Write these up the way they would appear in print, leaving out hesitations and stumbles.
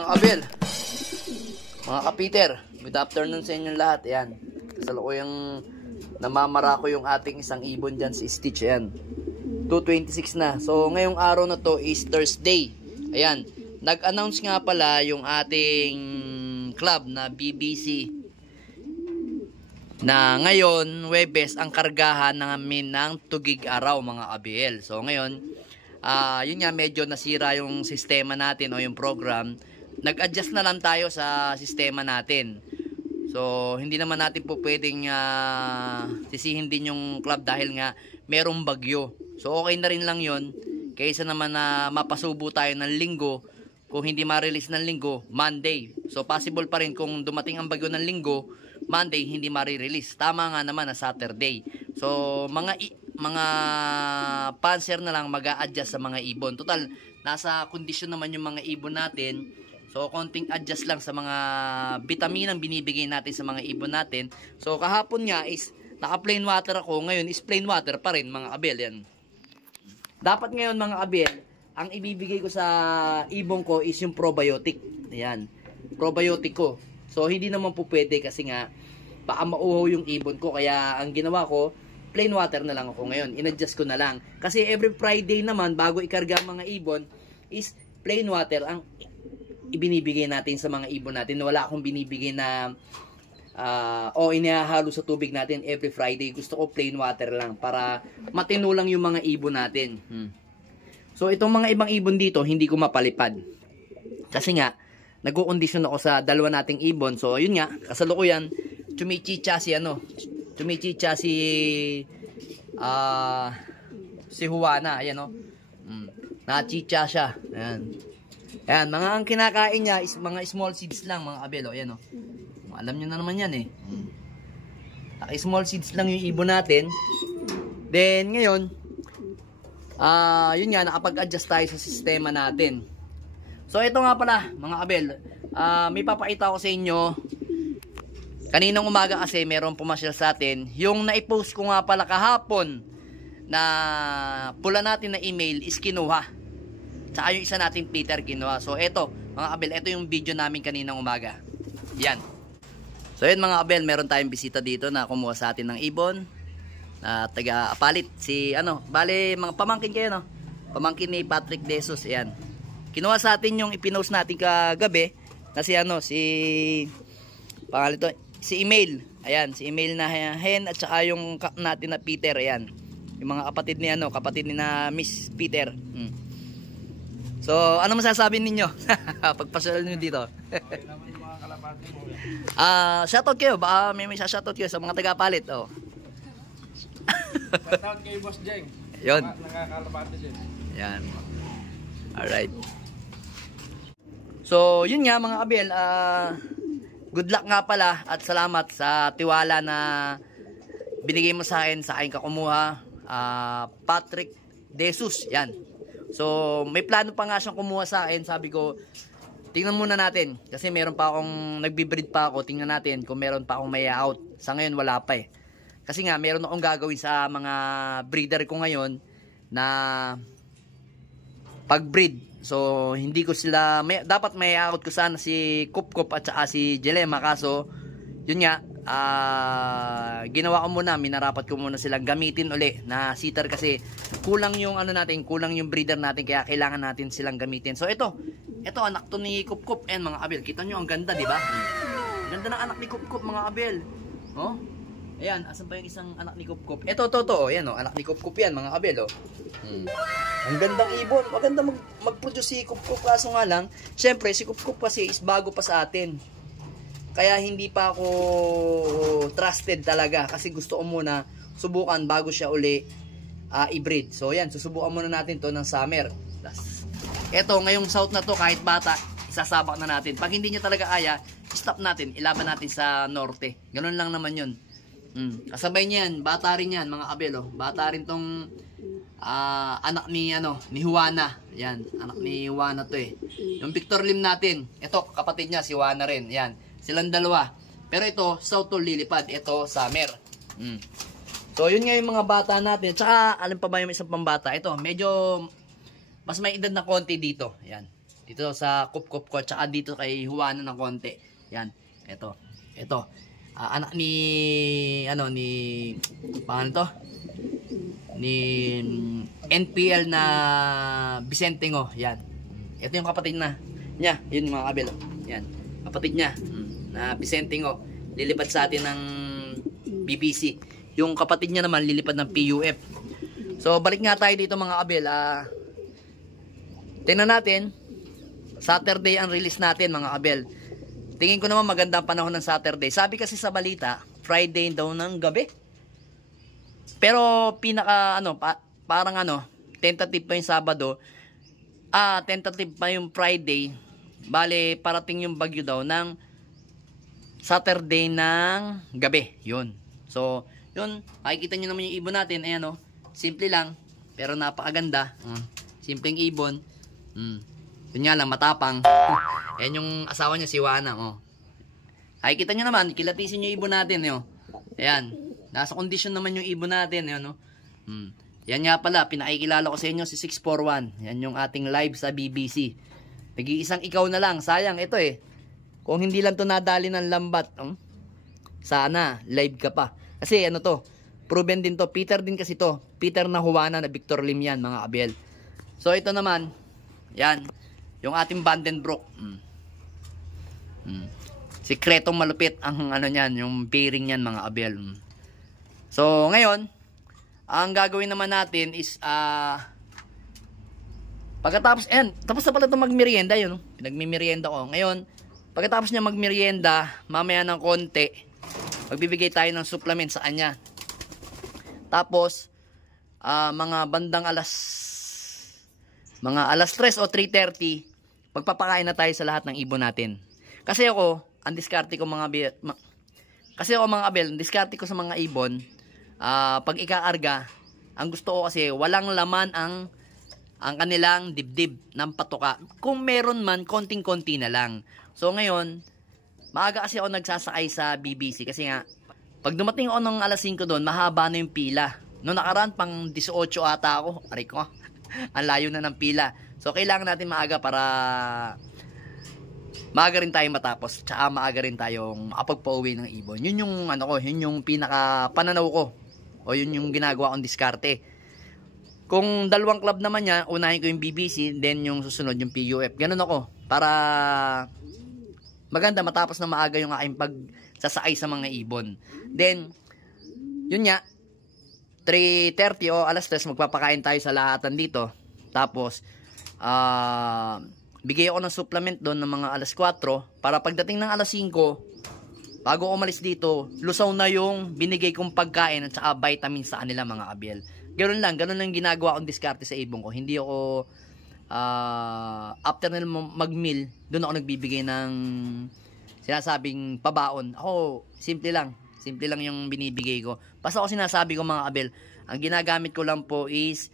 mga kabel, mga kapiter, good afternoon sa inyong lahat. Ayan, kasalukuyang namamara ko yung ating isang ibon dyan si Stitch. Ayan, 2:26 na. So ngayong araw na to is Thursday. Ayan, nag-announce nga pala yung ating club na BBC na ngayon Webes ang kargahan namin ng tugig araw mga ABL. So ngayon yun nga, medyo nasira yung sistema natin o yung program. Nag-adjust na lang tayo sa sistema natin. So hindi naman natin po pwedeng sisihin din yung club dahil nga merong bagyo. So okay na rin lang yun, kaysa naman na mapasubo tayo ng linggo. Kung hindi ma-release ng linggo, Monday. So possible pa rin kung dumating ang bagyo ng linggo, Monday hindi ma-release. Tama nga naman na Saturday. So mga panser na lang mag-a-adjust sa mga ibon. Total, nasa kondisyon naman yung mga ibon natin. So konting adjust lang sa mga bitaminang binibigay natin sa mga ibon natin. So kahapon nga is naka plain water ako, ngayon is plain water pa rin mga abel. Yan. Dapat ngayon mga abel, ang ibibigay ko sa ibon ko is yung probiotic. Ayan, probiotic ko. So hindi naman po pwede kasi nga baka mauhaw yung ibon ko. Kaya ang ginawa ko, plain water na lang ako ngayon. In-adjust ko na lang. Kasi every Friday naman, bago ikarga mga ibon, is plain water ang ibinibigay natin sa mga ibon natin. Wala akong binibigay na inihahalo sa tubig natin every Friday. Gusto ko plain water lang para matino lang yung mga ibon natin. So itong mga ibang ibon dito, hindi ko mapalipad. Kasi nga, nagko-condition ako sa dalawa nating ibon. So yun nga, kasalukuyan, chumichicha si Juana. Ayan o. Nachicha siya. Ayan. Ayan, mga ang kinakain niya is mga small seeds lang mga abel. O, ayan o. Alam nyo na naman yan eh. Small seeds lang yung ibon natin. Then ngayon, yun nga, nakapag-adjust tayo sa sistema natin. So ito nga pala mga abel, may papakita ko sa inyo. Kaninang umaga kasi merong pumasyal sa atin. Yung naipost ko nga pala kahapon na pula natin na email is kinuha. Tsaka yung isa natin Peter kinuha. So eto mga abel, eto yung video namin kaninang umaga. Yan. So yun mga abel, meron tayong bisita dito na kumuha sa atin ng ibon. Na taga-apalit. Si bale mga pamangkin kayo no? Pamangkin ni Patrick De Jesus. Yan. Kinuha sa atin yung ipinost natin kagabi. Na si email. Ayan, si email na hen at saka yung kap natin na Peter. Ayan. Yung mga kapatid ni kapatid ni na Miss Peter. So, ano masasabi ninyo? Pagpasyal niyo dito. Shoutout kayo. Baka may shoutout kayo sa mga taga-palit. Oh. Shoutout kay Boss Jeng. Yun. Nakakalapati din. Yan. Alright. So, yun nga mga abel. Good luck nga pala at salamat sa tiwala na binigay mo sa akin kakumuha. Patrick De Jesus. Yan. So, may plano pa nga siyang kumuha sa akin. Sabi ko, tingnan muna natin. Kasi meron pa akong, nagbibreed pa ako. Tingnan natin kung meron pa akong may out. Sa ngayon, wala pa eh. Kasi nga, meron akong gagawin sa mga breeder ko ngayon na pag-breed. So, hindi ko sila, dapat may out ko sana si Kupkup at saka si Jelema. Kaso, yun nga, ginawa ko muna, minarapat ko muna silang gamitin uli na sitter kasi kulang yung kulang yung breeder natin kaya kailangan natin silang gamitin. So ito anak to ni Kupkup. Ayan mga abel, kita nyo ang ganda, di ba? Ganda ng anak ni Kupkup mga abel. Oh? Ayan, asan pa yung isang anak ni Kupkup? Ito, ayan anak ni Kupkup yan mga abel oh. Ang gandang ibon, maganda mag-produce si Kupkup, kaso nga lang, syempre si Kupkup kasi is bago pa sa atin. Kaya hindi pa ako trusted talaga kasi gusto ko muna subukan bago siya uli i-breed. So yan, susubukan muna natin to ng summer. Eto, ngayong south na to kahit bata, isasabak na natin. Pag hindi niya talaga kaya, stop natin, ilaban natin sa norte. Ganun lang naman yun. Kasabay niyan, bata rin yan mga kabelo. Bata rin tong anak ni Juana. Yan, anak ni Juana to eh. Yung Victor Lim natin, ito kapatid niya si Juana rin. Yan. Silang dalawa. Pero ito, south to lilipad. Ito, summer. So, yun nga yung mga bata natin. Tsaka, alam pa ba yung isang pambata? Ito, medyo mas may edad na konti dito. Yan. Dito sa kup-kup ko, tsaka dito kay Juana ng konti. Yan, ito. Anak ni, paano to? Ni NPL na Vicentingo, yan. Ito yung kapatid niya, yun mga kabel. Yan, kapatid niya, na Vicentingo. Lilipad sa atin ng BBC. Yung kapatid niya naman, lilipad ng PUF. So, balik nga tayo dito mga kabel. Tingnan natin, Saturday ang release natin mga kabel. Tingin ko naman magandang panahon ng Saturday. Sabi kasi sa balita, Friday daw ng gabi. Pero parang tentative pa yung Sabado. Tentative pa yung Friday. Bale, parating yung bagyo daw ng Saturday ng gabi. Yun. So, yun, makikita nyo naman yung ibon natin. Ayan simple lang, pero napakaganda. Simpleng ibon. Yun nga lang, matapang. Ayan yung asawa niya, si Juana. Ay, kita nyo naman, kilatisin yung ibon natin. Ayan, nasa kondisyon naman yung ibon natin. Yan nga pala, pinakikilala ko sa inyo si 641. Yan yung ating live sa BBC. Nag-iisang ikaw na lang. Sayang, ito kung hindi lang to nadali ng lambat, sana, live ka pa. Kasi proven din to. Peter din kasi to. Peter na Juana na Victor Lim yan, mga kabel. So, ito naman, yan. Yung ating Vandenbroek. Sikretong malupit ang niyan, yung pairing niyan mga abel. So ngayon, ang gagawin naman natin is pagkatapos tapos na pala itong magmerienda yun. Pinagmimerienda ko. Ngayon, pagkatapos niya magmerienda, mamaya ng konti, magbibigay tayo ng supplement sa kanya. Tapos mga bandang alas 3 o 3:30, magpapakain na tayo sa lahat ng ibon natin. Kasi ako, ang diskarte ko mga abel, ang diskarte ko sa mga ibon, pag ikaarga, ang gusto ko kasi walang laman ang kanilang dibdib ng patuka. Kung meron man, konting-konti na lang. So ngayon, maaga kasi ako nagsasakay sa BBC kasi nga, pag dumating ako ng alas 5 doon, mahaba na yung pila. Noong nakaraan, pang 18 ata ako. Aray ko, ang layo na ng pila. So, kailangan natin maaga para maaga rin tayo matapos. Tsaka maaga rin tayong makapagpauwi ng ibon. Yun yung, yun yung pinaka pananaw ko. O yun yung ginagawa kong diskarte. Kung dalawang club naman niya, unahin ko yung BBC, then yung susunod yung PUF. Ganun ako. Para maganda matapos na maaga yung aking pagsasakay sa mga ibon. Then, yun nga, 3:30 o alas 3 magpapakain tayo sa lahatan dito. Tapos bigay ako ng supplement doon ng mga alas 4 para pagdating ng alas 5 bago umalis dito, lusaw na yung binigay kong pagkain at saka vitamins sa kanila mga abel. Ganun lang ginagawa kong diskarte sa ibon ko. Hindi ako after nila mag-meal, doon ako nagbibigay ng sinasabing pabaon. Ako, simple lang yung binibigay ko. Basta ako sinasabi ko mga abel, ang ginagamit ko lang po is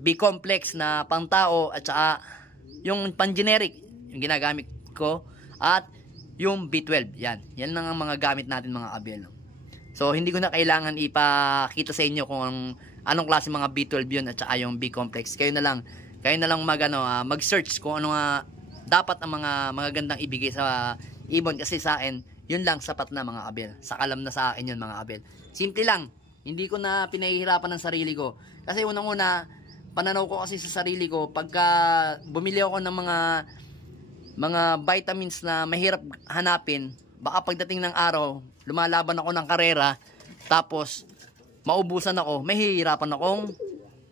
B-complex na pang-tao at saka yung pan-generic yung ginagamit ko at yung B12. Yan lang ang mga gamit natin mga abel. So hindi ko na kailangan ipakita sa inyo kung anong klase mga B12 yun at saka yung B-complex. Kayo na lang mag-search kung ano nga dapat ang mga gandang ibigay sa ibon kasi sa akin yun lang sapat na mga abel. Sakalam na sa akin yun mga abel. Simple lang. Hindi ko na pinahihirapan ng sarili ko. Kasi unang-una, pananaw ko kasi sa sarili ko, pagka bumili ako ng mga vitamins na mahirap hanapin, baka pagdating ng araw, lumalaban ako ng karera, tapos maubusan ako, mahihirapan akong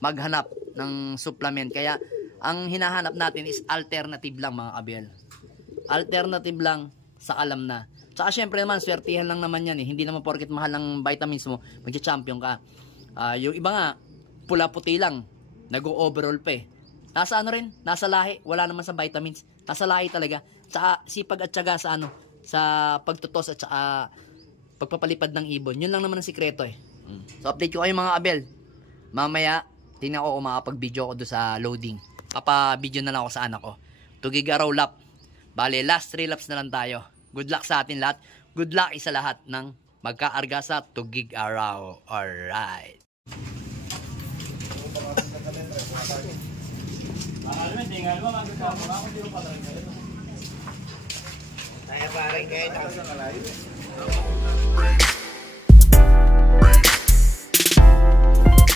maghanap ng supplement. Kaya, ang hinahanap natin is alternative lang mga abel. Alternative lang sa alam na. Tsaka syempre naman, swertihan lang naman yan . Hindi naman porket mahal ng vitamins mo, magcha-champion ka. Yung iba nga, pula-puti lang, nag-overall pa . Nasa nasa lahi, wala naman sa vitamins. Nasa lahi talaga. Tsaka sipag at syaga sa pagtutos at saka pagpapalipad ng ibon. Yun lang naman ang sikreto . So update ko kayo mga abel. Mamaya, tingnan ko kung makapag-video ko doon sa loading. Papa-video na lang ako sa anak ko. Tugig araw lap. Bale, last 3 laps na lang tayo. Good luck sa atin lahat. Good luck sa lahat ng magkaarga sa Tugig Araw. Alright. Tingal mo, magkasama mo ako, hindi mo pala rin kayo. Kaya pare, kaya ito.